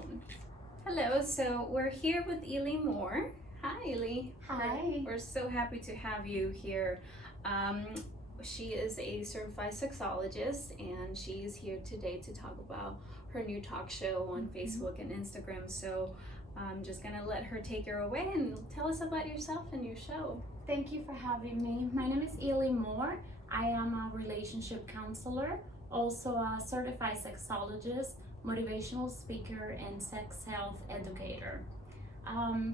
microphone. Hello, so we're here with Ely Moore. Hi, Ely. Hi. We're so happy to have you here. Um, she is a certified sexologist, and she's here today to talk about her new talk show on Facebook and Instagram. So I'm just gonna let her take her away and tell us about yourself and your show. Thank you for having me. My name is Ely Moore. I am a relationship counselor, also a certified sexologist, motivational speaker, and sex health educator.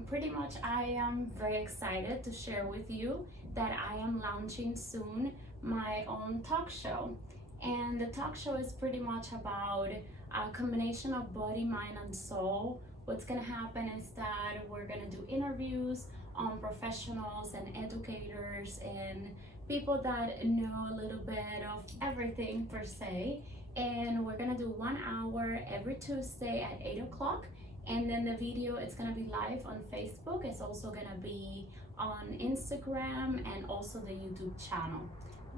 Pretty much, I am very excited to share with you that I am launching soon my own talk show. And the talk show is pretty much about a combination of body, mind, and soul. What's gonna happen is that we're gonna do interviews on professionals and educators and people that know a little bit of everything per se. And we're gonna do 1 hour every Tuesday at 8 o'clock. And then the video is gonna be live on Facebook. It's also gonna be on Instagram and also the YouTube channel.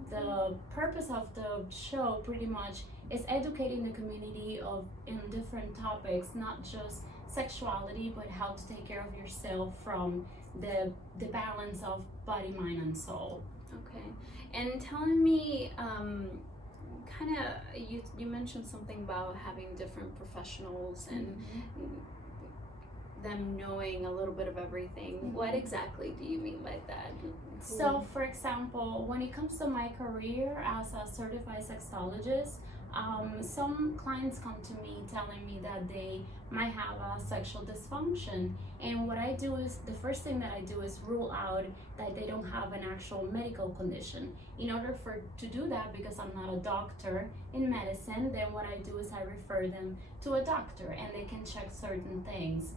The purpose of the show pretty much is educating the community in different topics, not just sexuality, but how to take care of yourself from the balance of body, mind, and soul. Okay, and telling me, kind of, you mentioned something about having different professionals and them knowing a little bit of everything. What exactly do you mean by that? So, for example, when it comes to my career as a certified sexologist, some clients come to me telling me that they might have a sexual dysfunction, and what I do is the first thing that I do is rule out that they don't have an actual medical condition. In order to do that, because I'm not a doctor in medicine, then what I do is I refer them to a doctor and they can check certain things.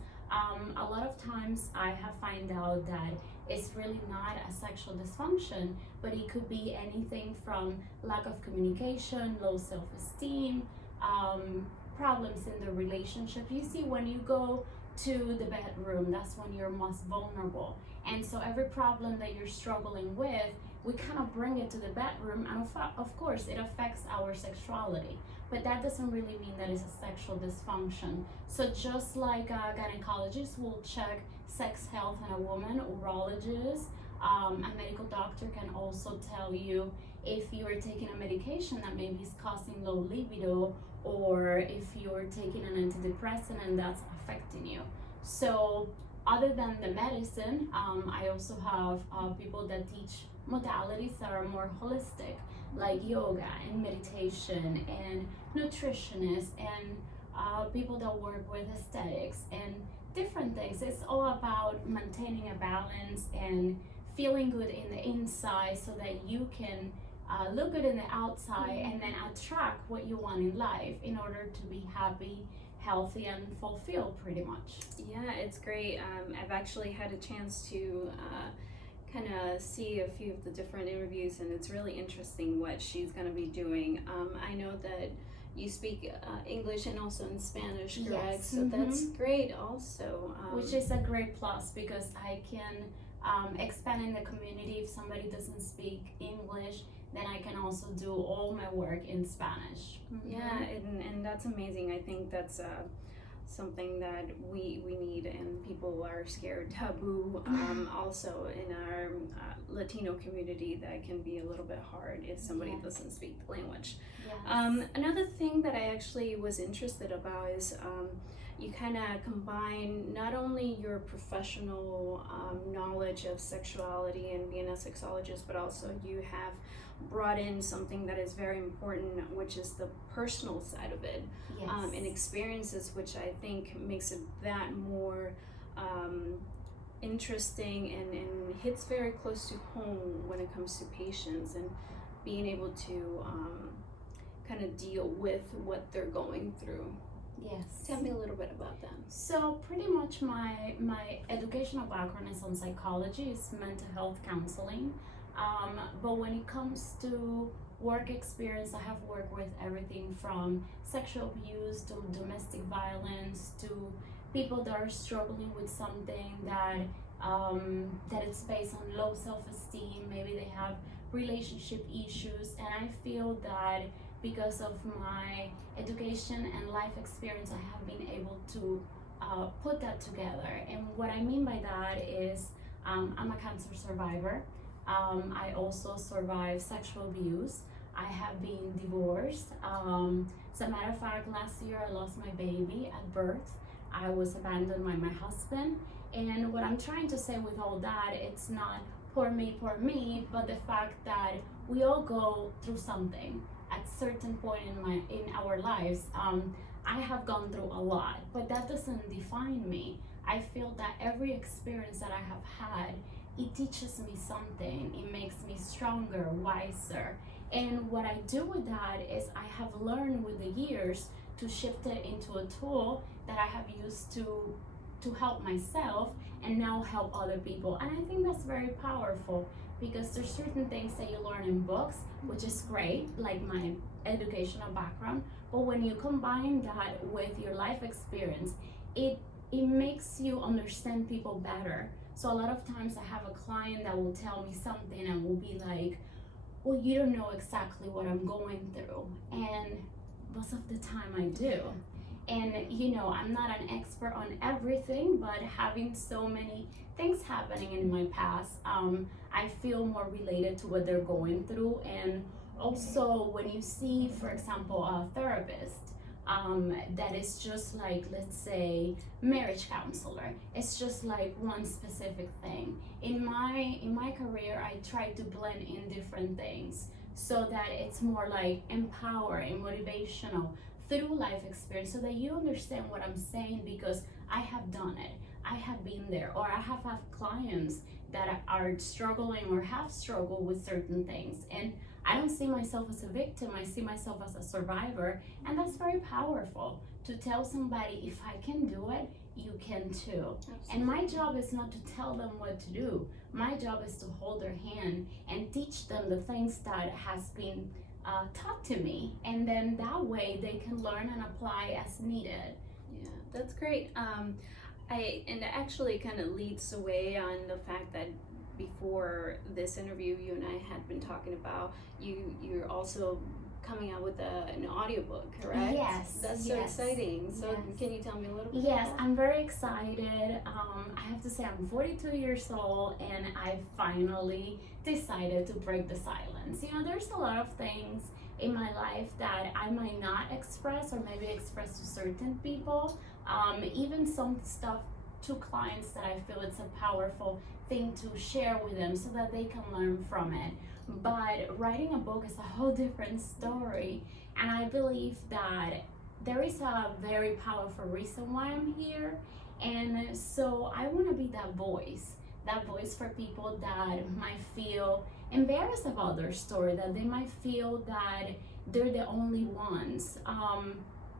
A lot of times I have found out that it's really not a sexual dysfunction, but it could be anything from lack of communication, low self-esteem, problems in the relationship. You see, when you go to the bedroom, that's when you're most vulnerable. And so every problem that you're struggling with, we kind of bring it to the bedroom, and of course it affects our sexuality, but that doesn't really mean that it's a sexual dysfunction. So just like a gynecologist will check sex health in a woman, urologist, a medical doctor can also tell you if you're taking a medication that maybe is causing low libido, or if you're taking an antidepressant and that's affecting you. So other than the medicine, I also have people that teach modalities that are more holistic, like yoga and meditation and nutritionists and people that work with aesthetics and different things. It's all about maintaining a balance and feeling good in the inside so that you can look good in the outside and then attract what you want in life in order to be happy, healthy, and fulfilled, pretty much. Yeah, it's great. I've actually had a chance to kind of see a few of the different interviews, and it's really interesting what she's going to be doing. I know that you speak English and also in Spanish, correct? Yes. So that's great also. Which is a great plus because I can expand in the community. If somebody doesn't speak English, then I can also do all my work in Spanish. Yeah, and that's amazing. I think that's something that we need, and people are scared, taboo. Also in our Latino community, that can be a little bit hard if somebody doesn't speak the language. Yes. Another thing that I actually was interested about is you kind of combine not only your professional knowledge of sexuality and being a sexologist, but also you have brought in something that is very important, which is the personal side of it. Yes. And experiences, which I think makes it that more interesting and hits very close to home when it comes to patients and being able to kind of deal with what they're going through. Yes. Tell me a little bit about that. So pretty much my educational background is on psychology, it's mental health counseling. But when it comes to work experience, I have worked with everything from sexual abuse to domestic violence to people that are struggling with something that it's based on low self-esteem. Maybe they have relationship issues, and I feel that because of my education and life experience, I have been able to put that together. And what I mean by that is I'm a cancer survivor. I also survived sexual abuse. I have been divorced. As a matter of fact, last year I lost my baby at birth. I was abandoned by my husband. And what I'm trying to say with all that, it's not poor me, but the fact that we all go through something at certain point in our lives. I have gone through a lot, but that doesn't define me. I feel that every experience that I have had, it teaches me something. It makes me stronger, wiser. And what I do with that is I have learned with the years to shift it into a tool that I have used to help myself and now help other people. And I think that's very powerful, because there's certain things that you learn in books, which is great, like my educational background, but when you combine that with your life experience, it makes you understand people better. So a lot of times I have a client that will tell me something and will be like, well, you don't know exactly what I'm going through. And most of the time I do. And I'm not an expert on everything, but having so many things happening in my past, I feel more related to what they're going through. And also when you see, for example, a therapist, that is just like, let's say, marriage counselor, it's just like one specific thing. In my career, I try to blend in different things so that it's more like empowering, motivational, through life experience, so that you understand what I'm saying, because I have done it. I have been there, or I have had clients that are struggling or have struggled with certain things. And I don't see myself as a victim, I see myself as a survivor. And that's very powerful, to tell somebody, if I can do it, you can too. Absolutely. And my job is not to tell them what to do. My job is to hold their hand and teach them the things that has been taught to me, and then that way they can learn and apply as needed. Yeah, that's great. And it actually kind of leads away on the fact that before this interview, you and I had been talking about you're also coming out with an audiobook, correct? Yes. That's so exciting. So can you tell me a little bit? Yes, I'm very excited. I have to say I'm 42 years old, and I finally decided to break the silence. There's a lot of things in my life that I might not express, or maybe express to certain people. Even some stuff to clients that I feel it's a powerful thing to share with them so that they can learn from it. But writing a book is a whole different story, and I believe that there is a very powerful reason why I'm here. And so I want to be that voice for people that might feel embarrassed about their story, that they might feel that they're the only ones.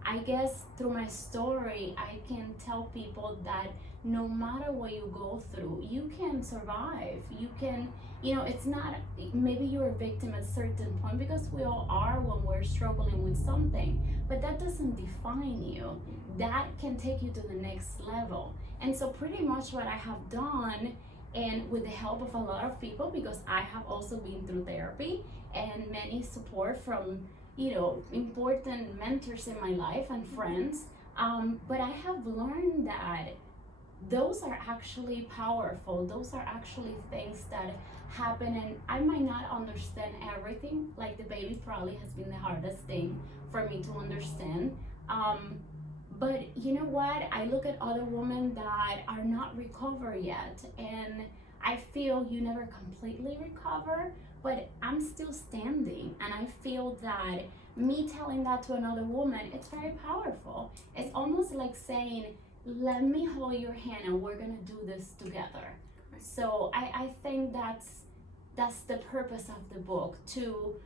I guess through my story, I can tell people that no matter what you go through, you can survive. You can, it's not, maybe you're a victim at a certain point, because we all are when we're struggling with something, but that doesn't define you. That can take you to the next level. And so pretty much what I have done, and with the help of a lot of people, because I have also been through therapy and many support from important mentors in my life and friends, but I have learned that those are actually powerful. Those are actually things that happen, and I might not understand everything. Like the baby probably has been the hardest thing for me to understand. But you know what? I look at other women that are not recovered yet, and I feel you never completely recover, but I'm still standing. And I feel that me telling that to another woman, it's very powerful. It's almost like saying, let me hold your hand and we're gonna do this together. So I think that's the purpose of the book, to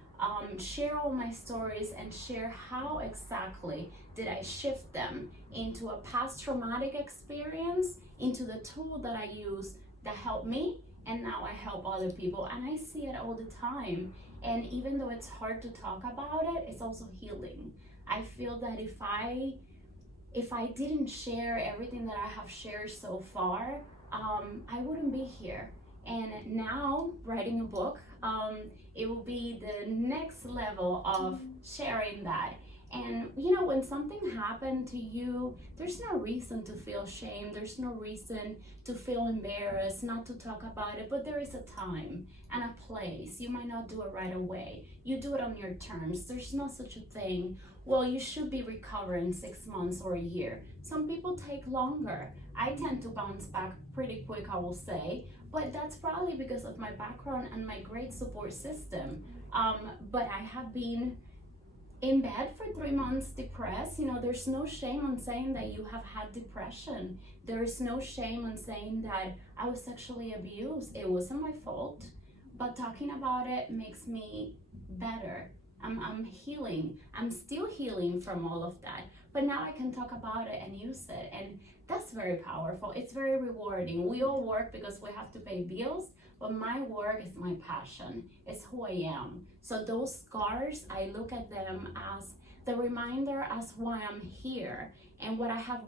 share all my stories and share how exactly did I shift them into a past traumatic experience, into the tool that I use that helped me, and now I help other people. And I see it all the time. And even though it's hard to talk about it, it's also healing. I feel that if I didn't share everything that I have shared so far, I wouldn't be here. And now writing a book, it will be the next level of sharing that. And when something happened to you, there's no reason to feel shame. There's no reason to feel embarrassed, not to talk about it. But there is a time and a place. You might not do it right away. You do it on your terms. There's no such a thing. Well, you should be recovering 6 months or a year. Some people take longer. I tend to bounce back pretty quick, I will say. But that's probably because of my background and my great support system. But I have been in bed for 3 months depressed. There's no shame on saying that you have had depression. There is no shame on saying that I was sexually abused. It wasn't my fault, but talking about it makes me better. I'm healing. I'm still healing from all of that, but now I can talk about it and use it, and that's very powerful. It's very rewarding. We all work because we have to pay bills, but my work is my passion. It's who I am. So those scars, I look at them as the reminder as why I'm here and what I have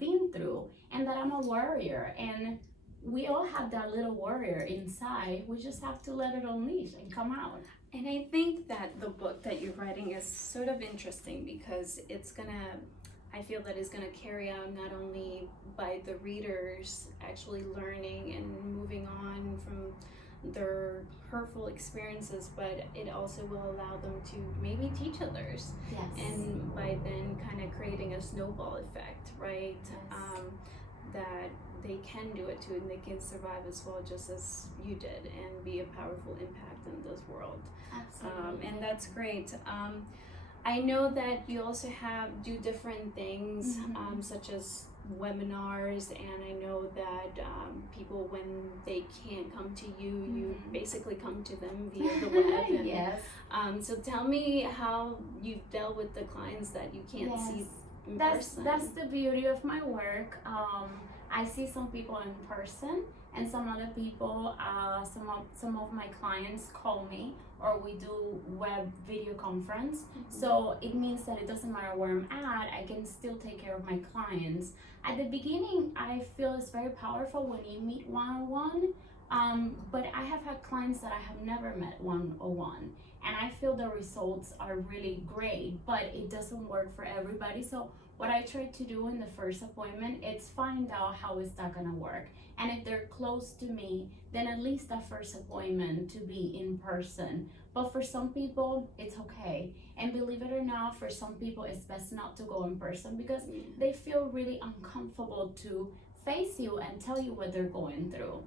been through, and that I'm a warrior. And we all have that little warrior inside. We just have to let it unleash and come out. And I think that the book that you're writing is sort of interesting because I feel that it's gonna carry out not only by the readers actually learning and moving on from their hurtful experiences, but it also will allow them to maybe teach others. Yes. And by then kind of creating a snowball effect, right? Yes. That they can do it too, and they can survive as well, just as you did, and be a powerful impact in this world. Absolutely. And that's great. I know that you also do different things, such as webinars, and I know that people, when they can't come to you, you basically come to them via the web. And, yes. So tell me how you've dealt with the clients that you can't see in person. That's the beauty of my work. I see some people in person, and some other people, some of my clients call me, or we do web video conference. So it means that it doesn't matter where I'm at, I can still take care of my clients. At the beginning, I feel it's very powerful when you meet one-on-one, but I have had clients that I have never met one-on-one, and I feel the results are really great, but it doesn't work for everybody. So what I try to do in the first appointment is find out how is that gonna work. And if they're close to me, then at least that first appointment to be in person. But for some people, it's okay. And believe it or not, for some people, it's best not to go in person because they feel really uncomfortable to face you and tell you what they're going through.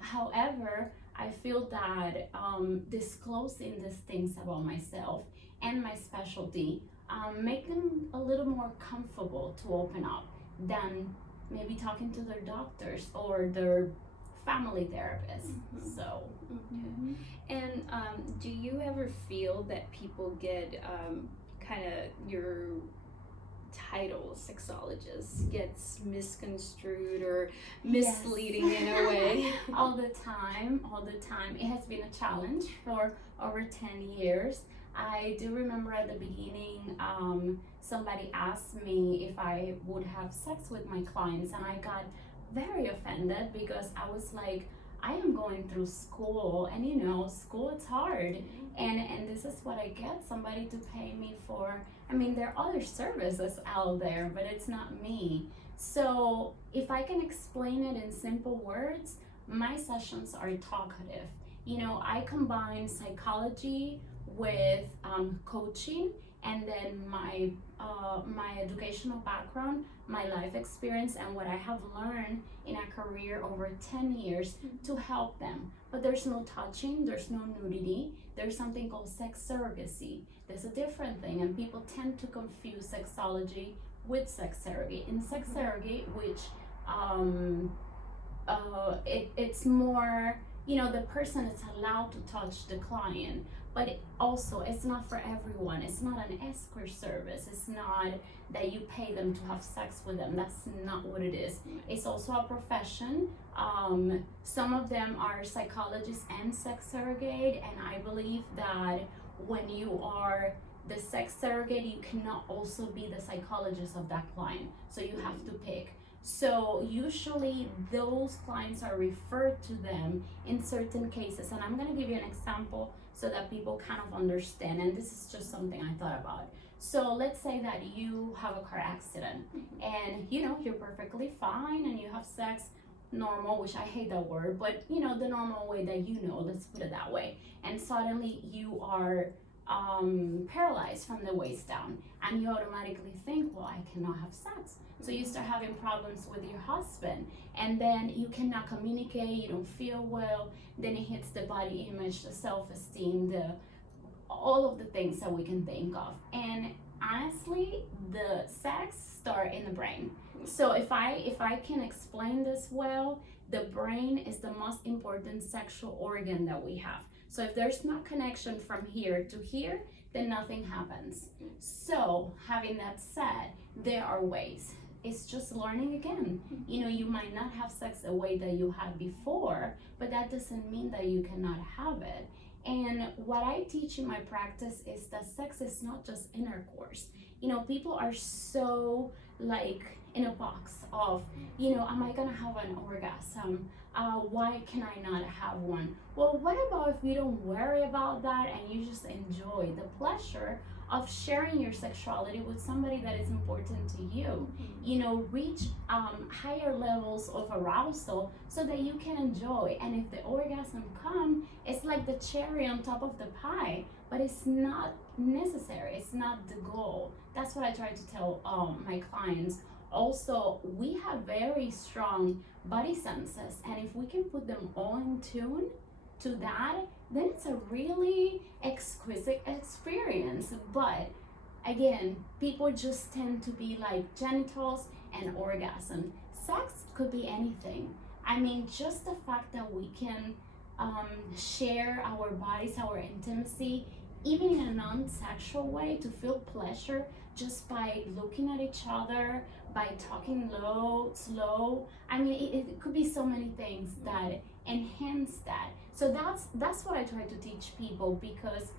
However, I feel that disclosing these things about myself and my specialty make them a little more comfortable to open up than maybe talking to their doctors or their family therapist. So and do you ever feel that people get kind of your title sexologist gets misconstrued or misleading in a way? all the time. It has been a challenge for over 10 years. I do remember at the beginning, somebody asked me if I would have sex with my clients, and I got very offended because I was like, I am going through school, and school it's hard, and this is what I get, somebody to pay me for. I mean, there are other services out there, but it's not me. So if I can explain it in simple words, my sessions are talkative. I combine psychology with coaching, and then my educational background, my life experience, and what I have learned in a career over 10 years to help them. But there's no touching, there's no nudity, there's something called sex surrogacy. There's a different thing, and people tend to confuse sexology with sex surrogate. In sex surrogate, which it's more, the person is allowed to touch the client, but it's not for everyone. It's not an escort service. It's not that you pay them to have sex with them. That's not what it is. It's also a profession. Some of them are psychologists and sex surrogate, and I believe that when you are the sex surrogate, you cannot also be the psychologist of that client. So you have to pick. So usually those clients are referred to them in certain cases. And I'm going to give you an example so that people kind of understand. And this is just something I thought about. So let's say that you have a car accident and you're perfectly fine and you have sex normal, which I hate that word, but the normal way that let's put it that way. And suddenly you are paralyzed from the waist down, and you automatically think, well, I cannot have sex. So you start having problems with your husband, and then you cannot communicate, you don't feel well, then it hits the body image, the self-esteem, all of the things that we can think of. And honestly, the sex start in the brain. So if I can explain this well, the brain is the most important sexual organ that we have. So if there's not connection from here to here, then nothing happens. So having that said, there are ways. It's just learning again. You might not have sex the way that you had before, but that doesn't mean that you cannot have it. And what I teach in my practice is that sex is not just intercourse. People are so in a box of, am I gonna have an orgasm? Why can I not have one? Well, what about if you don't worry about that and you just enjoy the pleasure of sharing your sexuality with somebody that is important to you? Reach higher levels of arousal so that you can enjoy. And if the orgasm comes, it's like the cherry on top of the pie, but it's not necessary. It's not the goal. That's what I try to tell my clients. Also, we have very strong body senses, and if we can put them all in tune to that, then it's a really exquisite experience. But again, people just tend to be like genitals and orgasm. Sex could be anything. I mean, just the fact that we can share our bodies, our intimacy, even in a non-sexual way, to feel pleasure just by looking at each other, by talking low, slow. I mean, it could be so many things that enhance that. So that's what I try to teach people, because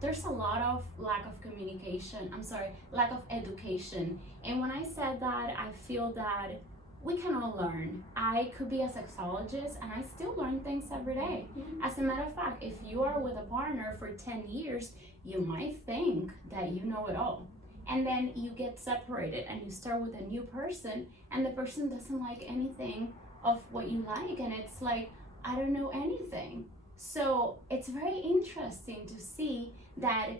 there's a lot of lack of education. And when I said that, I feel that we can all learn. I could be a sexologist and I still learn things every day. As a matter of fact, if you are with a partner for 10 years, you might think that you know it all. And then you get separated and you start with a new person, and the person doesn't like anything of what you like, and it's like, I don't know anything. So it's very interesting to see that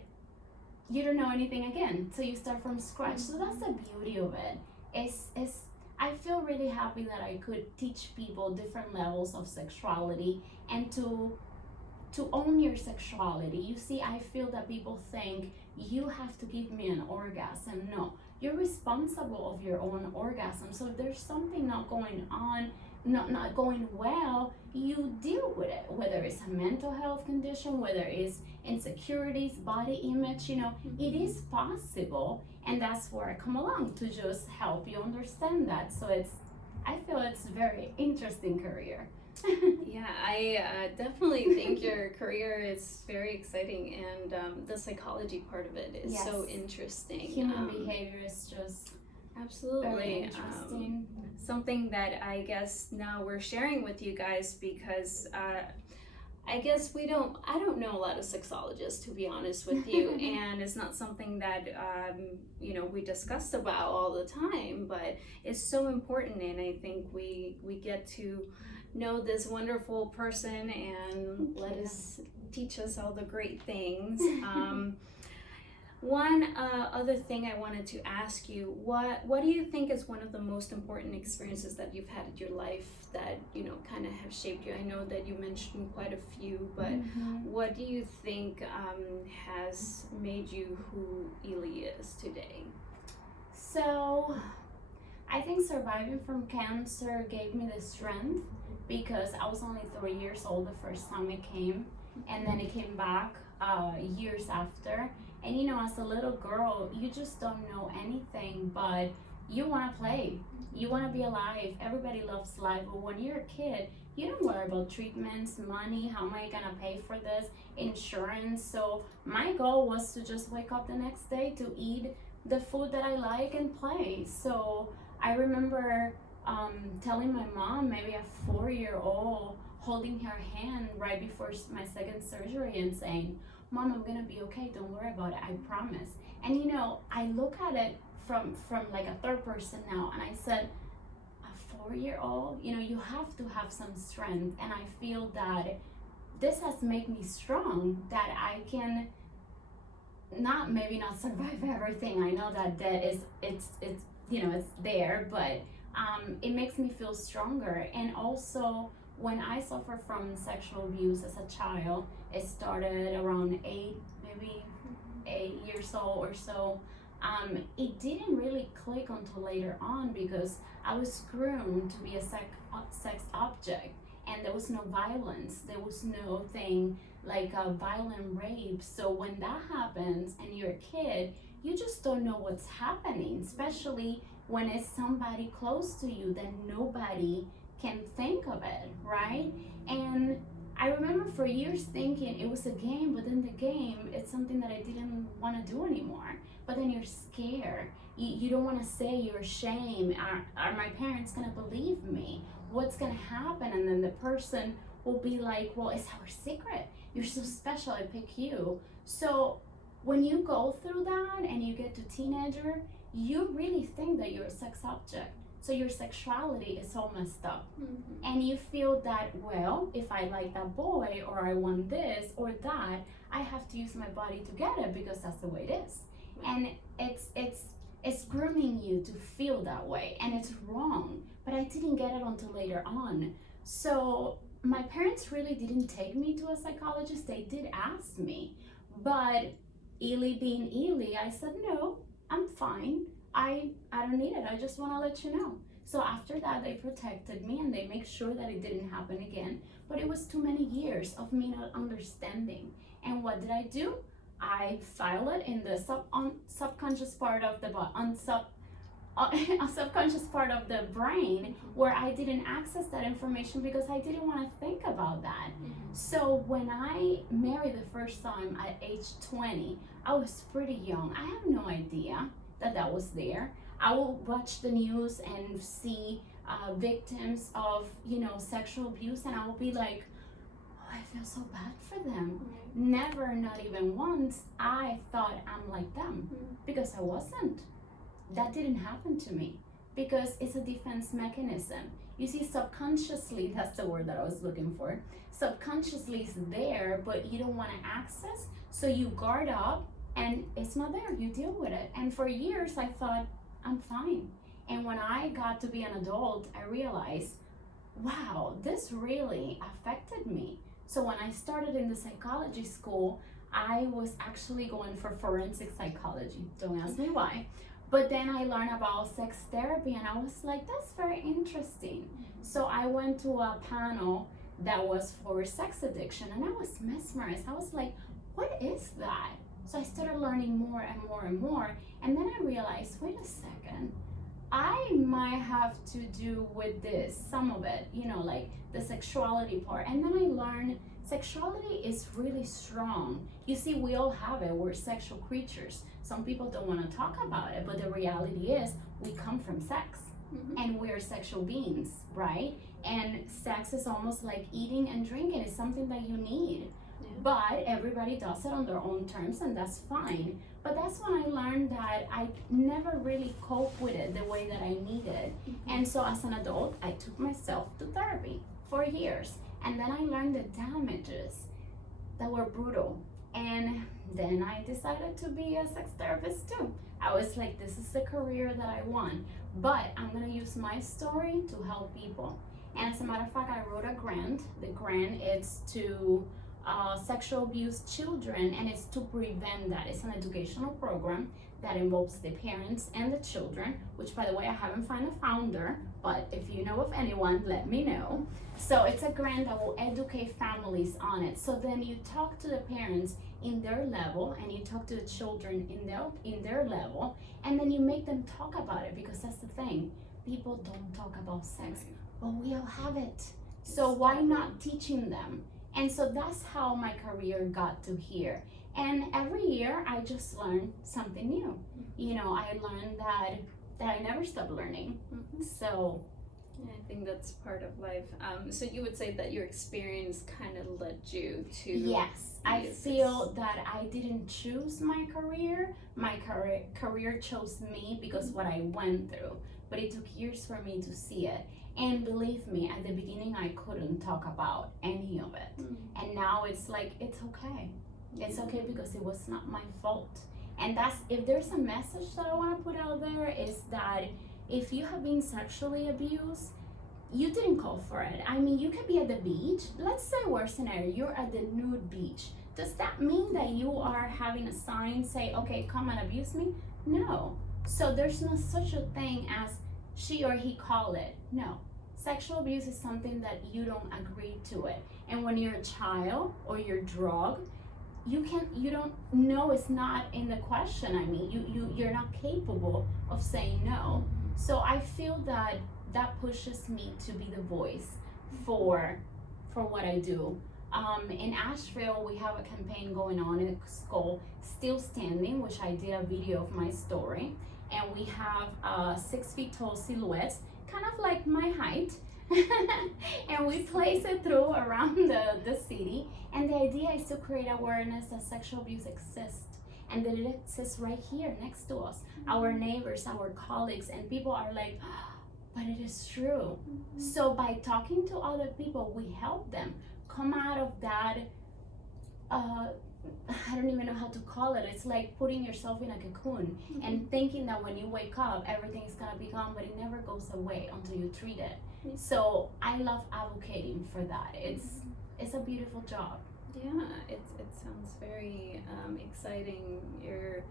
you don't know anything again. So you start from scratch. So that's the beauty of it. I feel really happy that I could teach people different levels of sexuality and to own your sexuality. You see, I feel that people think you have to give me an orgasm. No, you're responsible of your own orgasm. So if there's something not going on, not going well, you deal with it, whether it's a mental health condition, whether it's insecurities, body image, it is possible. And that's where I come along to just help you understand that. So I feel it's a very interesting career. Yeah, I definitely think your career is very exciting, and the psychology part of it is so interesting. Human behavior is just absolutely very interesting. Something that I guess now we're sharing with you guys, because I guess I don't know a lot of sexologists, to be honest with you, and it's not something that we discuss about all the time, but it's so important, and I think we get to know this wonderful person and let us teach us all the great things. One other thing I wanted to ask you, what do you think is one of the most important experiences that you've had in your life that kind of have shaped you? I know that you mentioned quite a few, but what do you think has made you who Ely is today? So I think surviving from cancer gave me the strength, because I was only 3 years old the first time it came, and then it came back years after. And as a little girl, you just don't know anything, but you want to play, you want to be alive. Everybody loves life, but when you're a kid, you don't worry about treatments, money, how am I gonna pay for this, insurance. So my goal was to just wake up the next day, to eat the food that I like and play. So I remember telling my mom, maybe a 4-year-old, holding her hand right before my second surgery and saying, Mom, I'm gonna be okay, don't worry about it, I promise. And you know, I look at it from like a third person now, and I said, a 4-year-old, you know, you have to have some strength. And I feel that this has made me strong, that I can maybe not survive everything. I know that it's you know, it's there, but it makes me feel stronger. And also, when I suffer from sexual abuse as a child, it started around 8 years old or so. It didn't really click until later on, because I was groomed to be a sex object, and there was no violence. There was no thing like a violent rape. So when that happens and you're a kid, you just don't know what's happening, especially when it's somebody close to you that nobody can think of it, right? And I remember for years thinking it was a game, but then the game, it's something that I didn't want to do anymore. But then you're scared. You don't want to say, you're ashamed. Are my parents going to believe me? What's going to happen? And then the person will be like, well, it's our secret. You're so special, I pick you. So when you go through that and you get to teenager, you really think that you're a sex object. So your sexuality is all messed up. Mm-hmm. And you feel that, well, if I like that boy, or I want this or that, I have to use my body to get it, because that's the way it is. And it's grooming you to feel that way, and it's wrong. But I didn't get it until later on. So my parents really didn't take me to a psychologist. They did ask me, but Ely being Ely, I said, no, I'm fine. I don't need it. I just want to let you know. So after that, they protected me and they make sure that it didn't happen again. But it was too many years of me not understanding. And what did I do? I file it in the subconscious part of the a subconscious part of the brain, where I didn't access that information because I didn't want to think about that. Mm-hmm. So when I married the first time at age 20, I was pretty young. I have no idea that was there. I will watch the news and see victims of, you know, sexual abuse, and I will be like, oh, I feel so bad for them. Mm-hmm. Never, not even once, I thought I'm like them, because I wasn't. That didn't happen to me, because it's a defense mechanism. You see, subconsciously, that's the word that I was looking for. Subconsciously is there, but you don't want to access, so you guard up, and it's not there. You deal with it. And for years, I thought, I'm fine. And when I got to be an adult, I realized, wow, this really affected me. So when I started in the psychology school, I was actually going for forensic psychology. Don't ask me why. But then I learned about sex therapy, and I was like, that's very interesting. So I went to a panel that was for sex addiction, and I was mesmerized. I was like, what is that? So I started learning more and more and more. And then I realized, wait a second, I might have to do with this, some of it, you know, like the sexuality part. And then I learned sexuality is really strong. You see, we all have it. We're sexual creatures. Some people don't want to talk about it, but the reality is we come from sex. Mm-hmm. And we're sexual beings, right? And sex is almost like eating and drinking. It's something that you need. Yeah. But everybody does it on their own terms, and that's fine. But that's when I learned that I never really coped with it the way that I needed. Mm-hmm. And so as an adult, I took myself to therapy for years. And then I learned the damages that were brutal. And then I decided to be a sex therapist too. I was like, this is the career that I want. But I'm gonna use my story to help people. And as a matter of fact, I wrote a grant. The grant is to sexual abuse children, and it's to prevent that. It's an educational program that involves the parents and the children, which, by the way, I haven't found a founder, but if you know of anyone, let me know. So it's a grant that will educate families on it. So then you talk to the parents in their level, and you talk to the children in their level, and then you make them talk about it, because that's the thing. People don't talk about sex, but we all have it. So why not teaching them? And so that's how my career got to here. And every year I just learn something new. You know, I learned that that I never stop learning. Mhm. So Yeah, I think that's part of life. So you would say that your experience kind of led you to yes, be I a feel that I didn't choose my career. My career chose me because what I went through. But it took years for me to see it. And believe me, at the beginning, I couldn't talk about any of it. And now it's like, it's okay. It's okay because it was not my fault. And that's, if there's a message that I want to put out there, is that if you have been sexually abused, you didn't call for it. I mean, you could be at the beach. Let's say worst scenario, you're at the nude beach. Does that mean that you are having a sign say, okay, come and abuse me? No. So there's no such a thing as she or he call it. No. Sexual abuse is something that you don't agree to it. And when you're a child or you're drugged, you don't know, it's not in the question. I mean, you're not capable of saying no. So I feel that pushes me to be the voice for what I do. In Asheville, we have a campaign going on, and it's called Still Standing, which I did a video of my story. And we have 6 feet tall silhouettes, kind of like my height. And we place it through around the city. And the idea is to create awareness that sexual abuse exists, and that it exists right here next to us. Our neighbors, our colleagues, and people are like, but it is true. So by talking to other people, we help them come out of that, I don't even know how to call it. It's like putting yourself in a cocoon and thinking that when you wake up, everything is gonna be gone, but it never goes away until you treat it. So I love advocating for that. It's a beautiful job. Yeah, it sounds very exciting. You're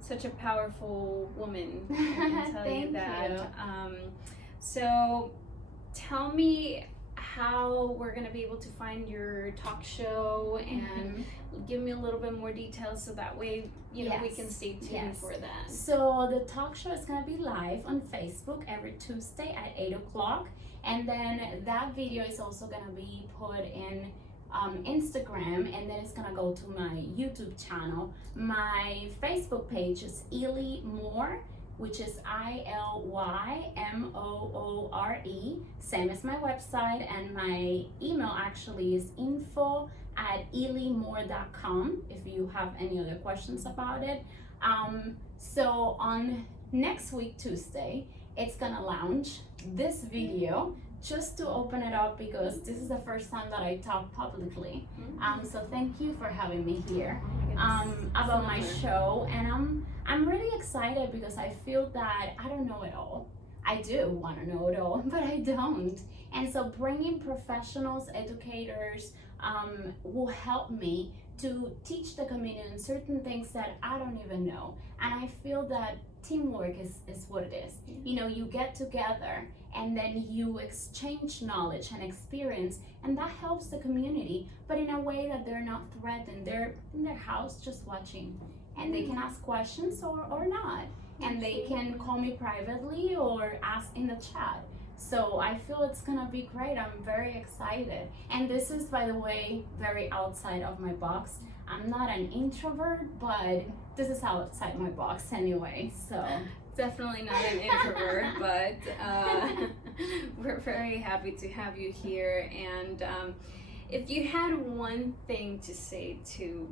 such a powerful woman. I can tell you Thank that. you. So tell me how we're going to be able to find your talk show, and give me a little bit more details so that way, you know, we can stay tuned for that. So the talk show is going to be live on Facebook every Tuesday at 8 o'clock. And then that video is also going to be put in Instagram, and then it's gonna go to my YouTube channel. My Facebook page is Illy Moore, which is ILYMOORE, same as my website, and my email actually is info@illymore.com if you have any other questions about it. So on next week Tuesday, it's gonna launch this video, just to open it up, because this is the first time that I talk publicly. So thank you for having me here about my show. And I'm really excited because I feel that I don't know it all. I do want to know it all, but I don't. And so bringing professionals, educators, will help me to teach the community certain things that I don't even know. And I feel that teamwork is what it is. You know, you get together and then you exchange knowledge and experience, and that helps the community, but in a way that they're not threatened. They're in their house just watching, and they can ask questions or not, and they can call me privately or ask in the chat. So I feel it's gonna be great. I'm very excited. And this is, by the way, very outside of my box. I'm not an introvert, but this is outside my box anyway, so. Definitely not an introvert, but we're very happy to have you here. And if you had one thing to say to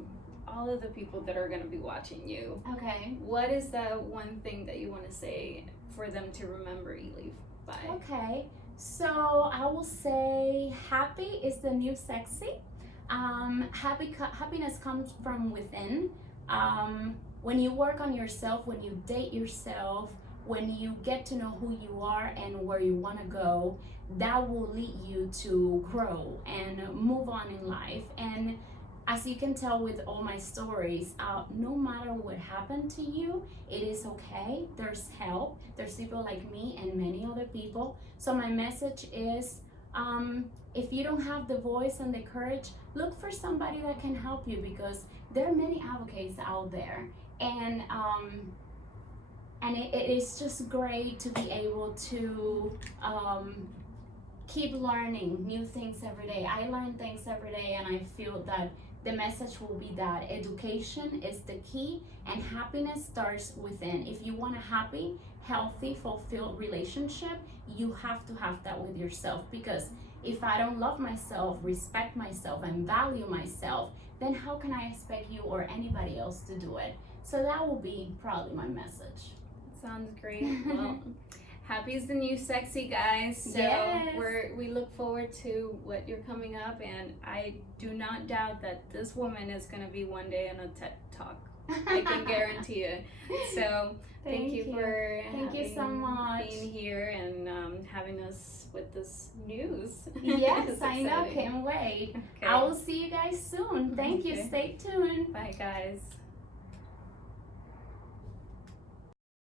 all of the people that are going to be watching you, okay, what is that one thing that you want to say for them to remember Illy by? Okay, so I will say happy is the new sexy. Happiness comes from within. When you work on yourself, when you date yourself, when you get to know who you are and where you want to go, that will lead you to grow and move on in life. And as you can tell with all my stories, no matter what happened to you, it is okay. There's help. There's people like me and many other people. So my message is, if you don't have the voice and the courage, look for somebody that can help you, because there are many advocates out there. And it is just great to be able to keep learning new things every day. I learn things every day, and I feel that the message will be that education is the key and happiness starts within. If you want a happy, healthy, fulfilled relationship, you have to have that with yourself, because if I don't love myself, respect myself, and value myself, then how can I expect you or anybody else to do it? So that will be probably my message. Sounds great. Well, happy is the new sexy, guys. So Yes. we look forward to what you're coming up, and I do not doubt that this woman is going to be one day on a TED Talk. I can guarantee it. So thank you for Thank you so much. being here and having us with this news. Yes, It's I know. exciting. Can't wait. Okay. I will see you guys soon. Thank you. Okay. Stay tuned. Bye, guys.